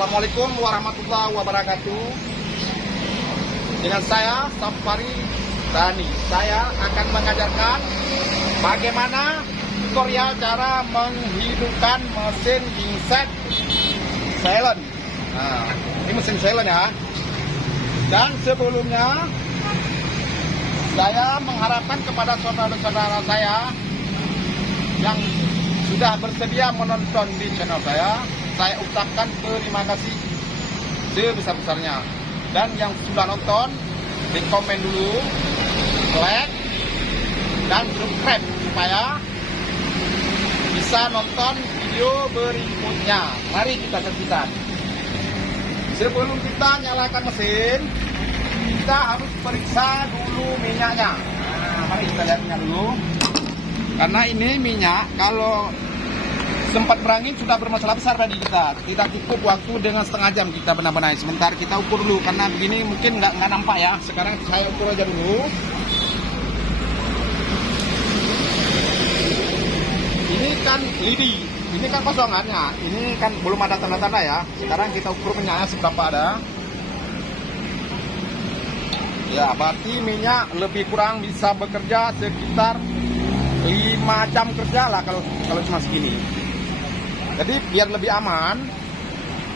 Assalamualaikum warahmatullahi wabarakatuh. Dengan saya Safari Dani. Saya akan mengajarkan bagaimana tutorial cara menghidupkan mesin genset silent. Nah, ini mesin silent ya. Dan sebelumnya saya mengharapkan kepada saudara-saudara saya yang sudah bersedia menonton di channel saya ucapkan terima kasih sebesar-besarnya. Dan yang sudah nonton, di komen dulu, like, dan subscribe supaya bisa nonton video berikutnya. Mari kita saksikan. Sebelum kita nyalakan mesin, kita harus periksa dulu minyaknya. Nah, mari kita lihat minyak dulu. Karena ini minyak kalau sempat berangin sudah bermasalah besar tadi kita. Tidak cukup waktu dengan setengah jam kita benar-benar. Sebentar kita ukur dulu karena begini mungkin nggak nampak ya. Sekarang saya ukur aja dulu. Ini kan lidi, ini kan kosongannya. Ini kan belum ada tanda-tanda ya. Sekarang kita ukur minyaknya seberapa ada. Ya, berarti minyak lebih kurang bisa bekerja sekitar 5 jam kerja lah kalau cuma segini. Jadi biar lebih aman,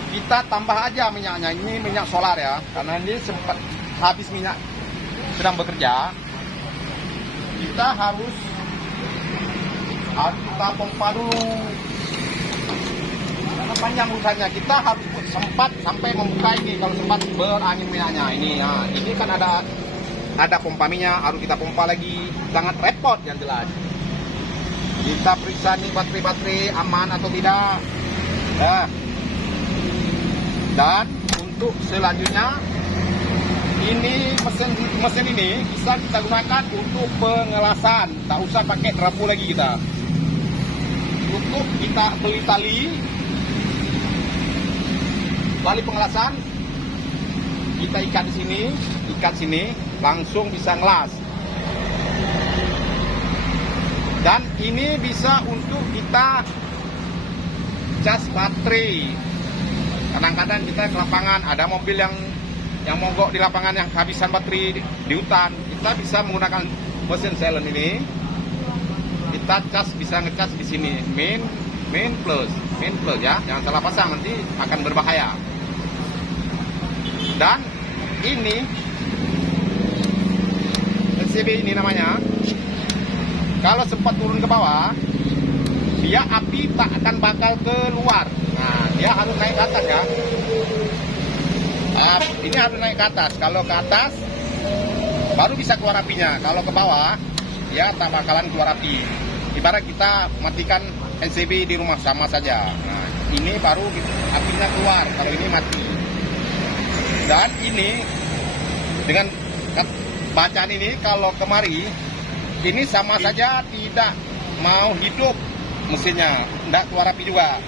kita tambah aja minyaknya. Ini minyak solar ya, karena ini sempat habis minyak sedang bekerja. Kita harus kita pompa dulu. Karena panjang urusannya, kita harus sempat sampai membuka ini kalau sempat berangin minyaknya. Ini ya, ini kan ada pompa minyak, harus kita pompa lagi. Sangat repot yang jelas. Kita periksa nih baterai aman atau tidak. Nah. Dan untuk selanjutnya, ini mesin ini bisa kita gunakan untuk pengelasan. Tak usah pakai trapu lagi kita. Untuk kita beli tali pengelasan, kita ikat sini, langsung bisa ngelas. Dan ini bisa untuk kita cas baterai. Kadang-kadang kita ke lapangan, ada mobil yang mogok di lapangan yang kehabisan baterai di hutan. Kita bisa menggunakan mesin silent ini. Kita cas, bisa ngecas di sini. Main plus ya. Jangan salah pasang, nanti akan berbahaya. Dan ini LCB ini namanya. Kalau sempat turun ke bawah, dia api tak akan bakal keluar. Nah, dia harus naik ke atas ya. Ini harus naik ke atas. Kalau ke atas, baru bisa keluar apinya. Kalau ke bawah, dia tak bakalan keluar api. Ibarat kita matikan LCB di rumah sama saja. Nah, ini baru apinya keluar. Kalau ini mati. Dan ini dengan bacaan ini, kalau kemari, ini sama saja tidak mau hidup mesinnya, tidak keluar api juga.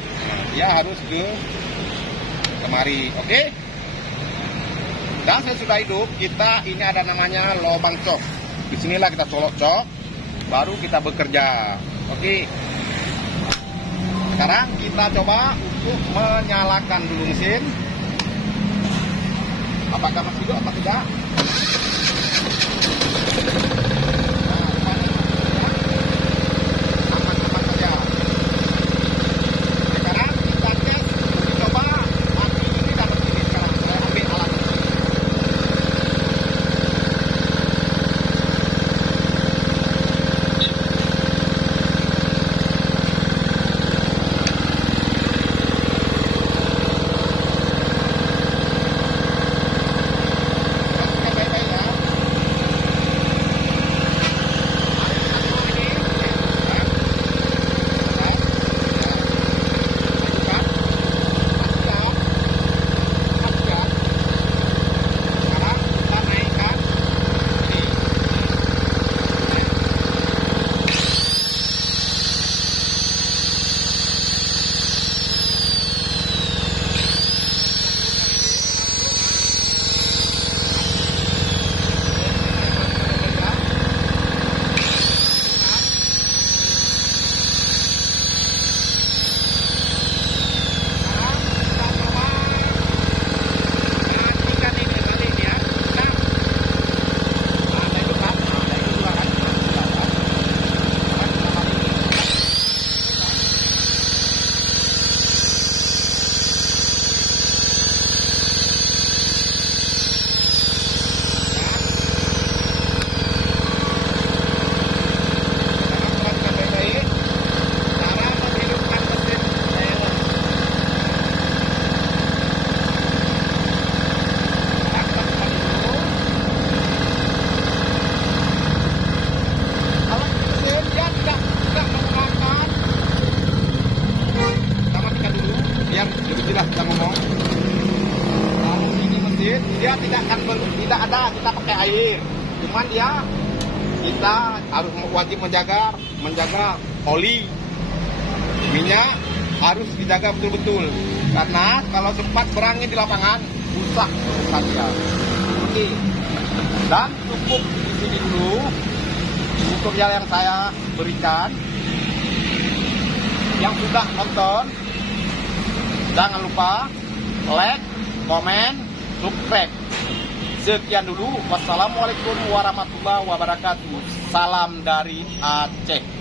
Dia harus ke kemari, oke? Dan sesudah hidup, kita ini ada namanya lubang cok. Disinilah kita colok cok, baru kita bekerja, oke? Sekarang kita coba untuk menyalakan dulu mesin. Apakah masih hidup atau tidak? masjid dia tidak akan tidak ada kita pakai air, cuman dia kita harus wajib menjaga oli minyak harus dijaga betul-betul, karena kalau sempat berangin di lapangan rusak saja. Oke. Dan cukup di sini dulu tutorial yang saya berikan. Yang sudah nonton, jangan lupa like, komen, subscribe. Sekian dulu. Wassalamualaikum warahmatullahi wabarakatuh. Salam dari Aceh.